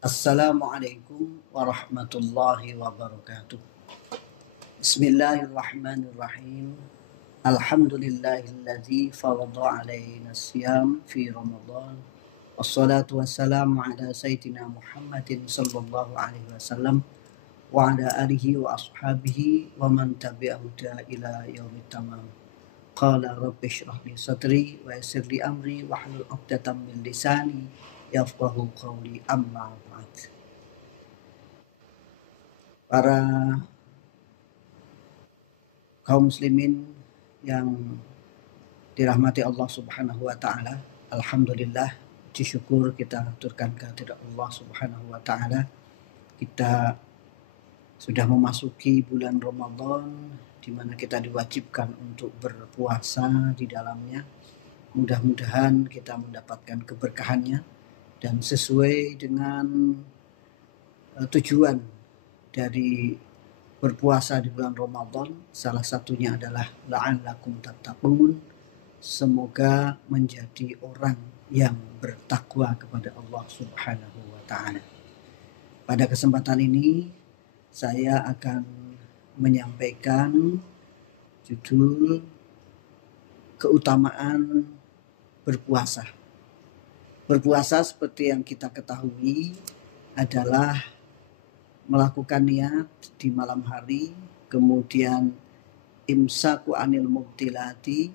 Assalamualaikum warahmatullahi wabarakatuh. Bismillahirrahmanirrahim. Alhamdulillahilladzi farada alaina siyam fi Ramadan. Wassalatu wassalamu ala sayyidina Muhammadin sallallahu alaihi wasallam wa ala alihi wa ashabihi wa man tabi'ahu ila yaumit tamam. Qala rabbi shrah li sadri wa yassir li amri wa hlul 'uqdatam min lisani yafqahu qawli, amma ba'd. Para kaum muslimin yang dirahmati Allah Subhanahu wa taala, alhamdulillah, puji syukur kita aturkan kehadirat Allah Subhanahu wa taala. Kita sudah memasuki bulan Ramadan di mana kita diwajibkan untuk berpuasa di dalamnya. Mudah-mudahan kita mendapatkan keberkahannya dan sesuai dengan tujuan dari berpuasa di bulan Ramadan, salah satunya adalah la'allakum tattaqun, semoga menjadi orang yang bertakwa kepada Allah Subhanahu wa taala. Pada kesempatan ini saya akan menyampaikan judul keutamaan berpuasa. Berpuasa seperti yang kita ketahui adalah melakukan niat di malam hari, kemudian imsaku anil mubtilati,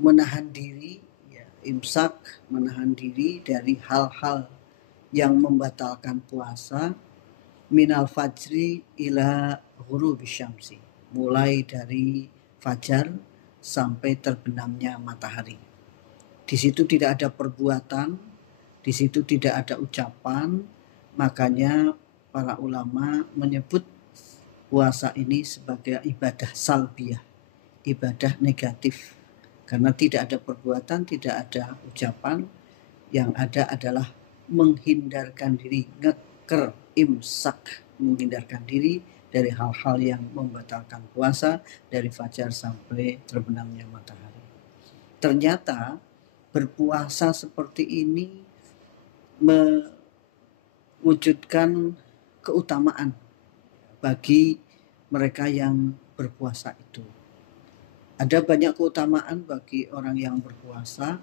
menahan diri, imsak, menahan diri dari hal-hal yang membatalkan puasa, minal fajri ila ghurubis syamsi, mulai dari fajar sampai terbenamnya matahari. Di situ tidak ada perbuatan, di situ tidak ada ucapan, makanya para ulama menyebut puasa ini sebagai ibadah salbiyah, ibadah negatif. Karena tidak ada perbuatan, tidak ada ucapan, yang ada adalah menghindarkan diri, ngeker, imsak, menghindarkan diri dari hal-hal yang membatalkan puasa dari fajar sampai terbenamnya matahari. Ternyata berpuasa seperti ini mewujudkan keutamaan bagi mereka yang berpuasa itu. Ada banyak keutamaan bagi orang yang berpuasa.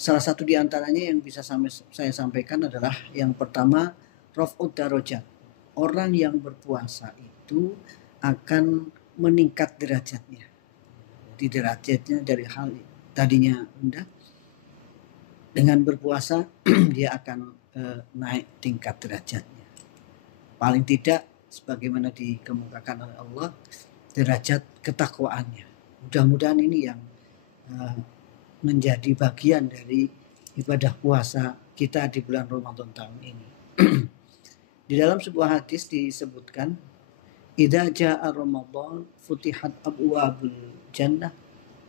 Salah satu di antaranya yang bisa saya sampaikan adalah yang pertama, raf'ud darajat. Orang yang berpuasa itu akan meningkat derajatnya. Di derajatnya dari hal tadinya rendah, dengan berpuasa dia akan naik tingkat derajatnya. Paling tidak sebagaimana dikemukakan oleh Allah, derajat ketakwaannya. Mudah-mudahan ini yang menjadi bagian dari ibadah puasa kita di bulan Ramadan tahun ini. Di dalam sebuah hadis disebutkan, idza jaa Ramadan futihat abwabul jannah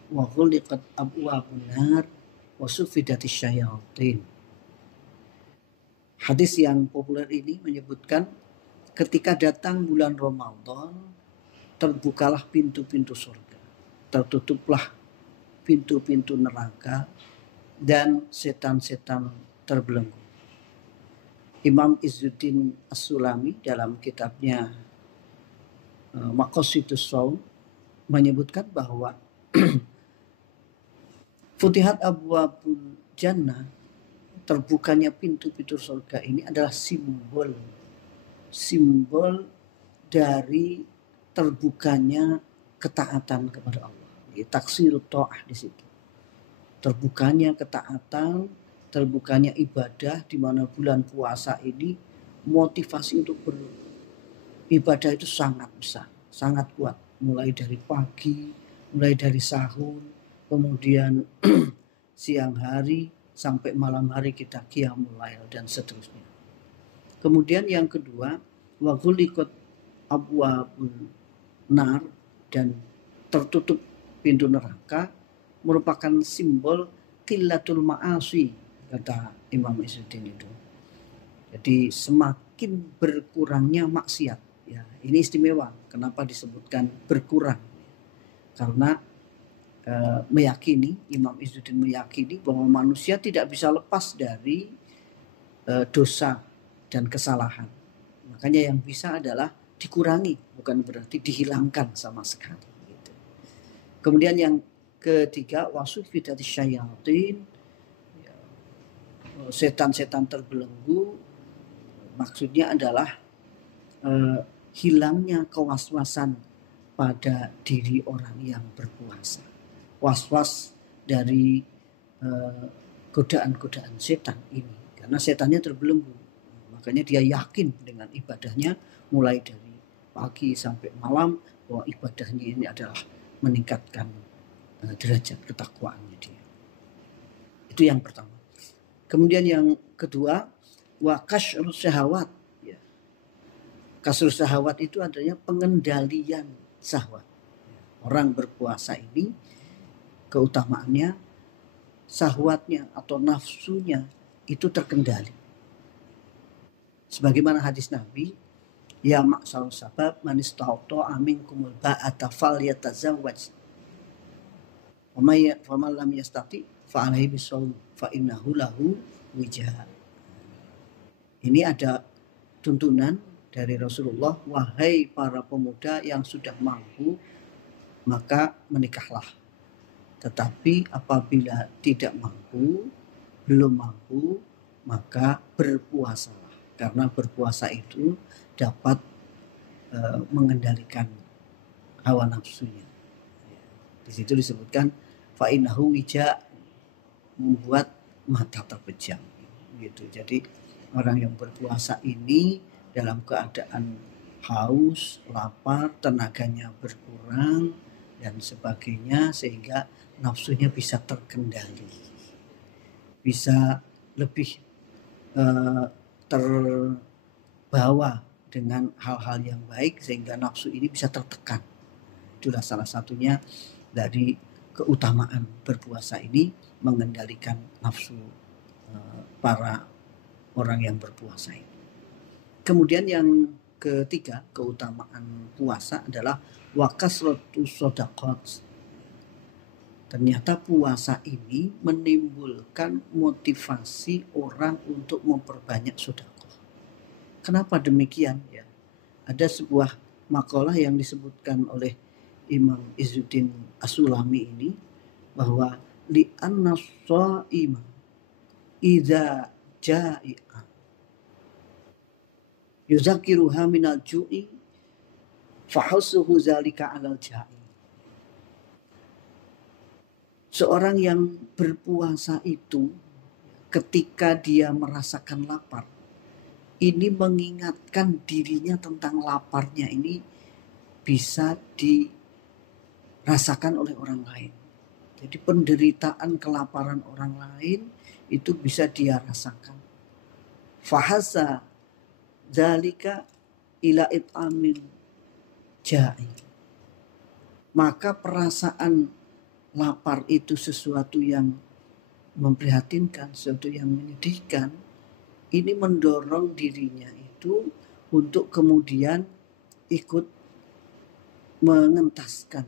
wa ghuliqat abwabun nar wa sufidatis syayatin. Hadis yang populer ini menyebutkan ketika datang bulan Ramadan, terbukalah pintu-pintu surga, tertutuplah pintu-pintu neraka, dan setan-setan terbelenggu. Imam Izzuddin As-Sulami dalam kitabnya Maqasidus Shaum menyebutkan bahwa Futihat abwabul jannah, terbukanya pintu-pintu surga ini adalah simbol dari terbukanya ketaatan kepada Allah. Taksirut ta'ah di situ. Terbukanya ketaatan, terbukanya ibadah, di mana bulan puasa ini motivasi untuk beribadah itu sangat besar, sangat kuat. Mulai dari pagi, mulai dari sahur, kemudian siang hari sampai malam hari kita qiyamul lail dan seterusnya. Kemudian yang kedua, wa ghuliqat abwabun nar, dan tertutup pintu neraka, merupakan simbol qillatul ma'asi, kata Imam Izzuddin itu. Jadi semakin berkurangnya maksiat. Ya, ini istimewa. Kenapa disebutkan berkurang? Karena meyakini, Imam Izzuddin meyakini bahwa manusia tidak bisa lepas dari dosa dan kesalahan. Makanya yang bisa adalah dikurangi, bukan berarti dihilangkan sama sekali. Gitu. Kemudian yang ketiga, wasufidati syayatin, setan-setan terbelenggu, maksudnya adalah hilangnya kewaswasan pada diri orang yang berpuasa. Was-was dari godaan-godaan setan ini, karena setannya terbelenggu. Makanya dia yakin dengan ibadahnya mulai dari pagi sampai malam bahwa ibadahnya ini adalah meningkatkan derajat ketakwaannya dia. Itu yang pertama. Kemudian yang kedua, wa kasrus syahawat. Ya. Kasrus syahawat itu adanya pengendalian syahwat. Orang berpuasa ini keutamaannya syahwatnya atau nafsunya itu terkendali. Sebagaimana hadis Nabi, ya maksal sabab man istata'a minkumul ba'ata falyatazawwaj. Wa may lam yastati fa alaihi bisawm fa innahu lahu wijah. Ini ada tuntunan dari Rasulullah, wahai para pemuda yang sudah mampu, maka menikahlah. Tetapi apabila tidak mampu, belum mampu, maka berpuasalah. Karena berpuasa itu dapat mengendalikan hawa nafsunya. Di situ disebutkan fa innahu wija, membuat mata terpejam. Gitu. Jadi orang yang berpuasa ini dalam keadaan haus, lapar, tenaganya berkurang dan sebagainya, sehingga nafsunya bisa terkendali, bisa lebih terbawa dengan hal-hal yang baik, sehingga nafsu ini bisa tertekan. Itulah salah satunya dari keutamaan berpuasa ini, mengendalikan nafsu para orang yang berpuasa ini. Kemudian yang ketiga, keutamaan puasa adalah wakasratu shadaqat. Ternyata puasa ini menimbulkan motivasi orang untuk memperbanyak sedekah. Kenapa demikian? Ya, ada sebuah makalah yang disebutkan oleh Imam Izzuddin As-Sulami ini, bahwa li'anna shaima idza ja'i'a yuzakiruha minal ju'i fahussuhu zalika 'alal ja'i. Seorang yang berpuasa itu ketika dia merasakan lapar, ini mengingatkan dirinya tentang laparnya ini bisa dirasakan oleh orang lain. Jadi penderitaan kelaparan orang lain itu bisa dia rasakan. Fahasa zalika ila it'amil ja'i. Maka perasaan lapar itu sesuatu yang memprihatinkan, sesuatu yang menyedihkan. Ini mendorong dirinya itu untuk kemudian ikut mengentaskan.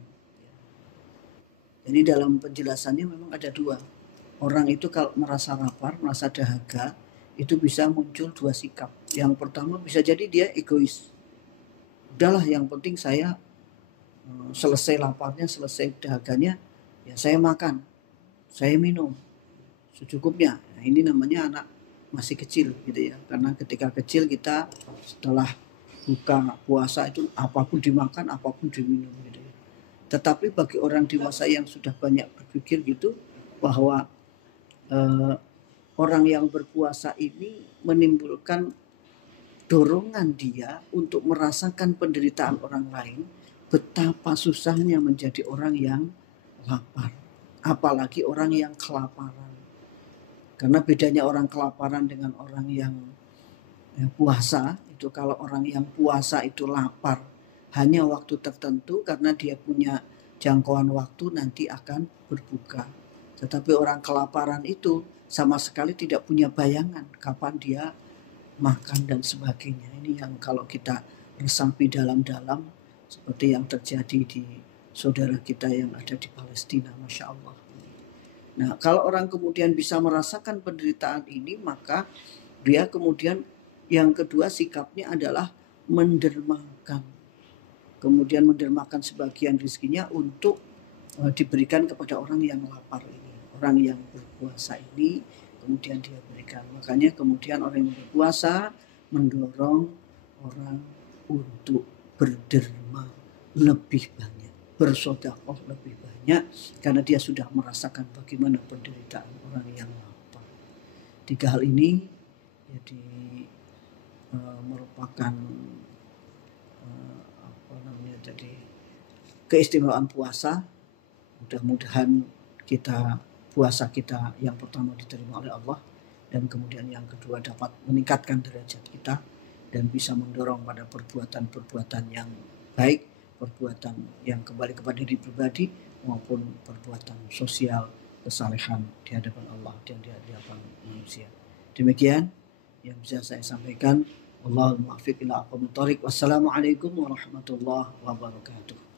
Jadi dalam penjelasannya memang ada dua. Orang itu kalau merasa lapar, merasa dahaga, itu bisa muncul dua sikap. Yang pertama bisa jadi dia egois. Udahlah, yang penting saya selesai laparnya, selesai dahaganya, ya saya makan, saya minum secukupnya. Nah, ini namanya anak masih kecil gitu ya. Karena ketika kecil kita setelah buka puasa itu apapun dimakan, apapun diminum gitu ya. Tetapi bagi orang dewasa yang sudah banyak berpikir gitu, bahwa orang yang berpuasa ini menimbulkan dorongan dia untuk merasakan penderitaan orang lain, betapa susahnya menjadi orang yang lapar, apalagi orang yang kelaparan. Karena bedanya orang kelaparan dengan orang yang puasa itu, kalau orang yang puasa itu lapar hanya waktu tertentu karena dia punya jangkauan waktu nanti akan berbuka. Tetapi orang kelaparan itu sama sekali tidak punya bayangan kapan dia makan dan sebagainya. Ini yang kalau kita resapi dalam-dalam, seperti yang terjadi di saudara kita yang ada di Palestina, Masya Allah. Nah, kalau orang kemudian bisa merasakan penderitaan ini, maka Dia kemudian yang kedua sikapnya adalah mendermakan. Kemudian mendermakan sebagian rezekinya untuk diberikan kepada orang yang lapar ini, orang yang berpuasa ini, kemudian dia berikan. Makanya kemudian orang yang berpuasa mendorong orang untuk berderma lebih banyak, bersedekah lebih banyak, karena dia sudah merasakan bagaimana penderitaan orang yang lapar. Tiga hal ini jadi merupakan jadi keistimewaan puasa. Mudah-mudahan puasa kita yang pertama diterima oleh Allah, dan kemudian yang kedua dapat meningkatkan derajat kita dan bisa mendorong pada perbuatan-perbuatan yang baik, perbuatan yang kembali kepada diri pribadi maupun perbuatan sosial kesalehan di hadapan Allah dan di hadapan manusia. Demikian yang bisa saya sampaikan. Allahumma muwaffiq ila aqwamit thoriq. Wassalamualaikum warahmatullahi wabarakatuh.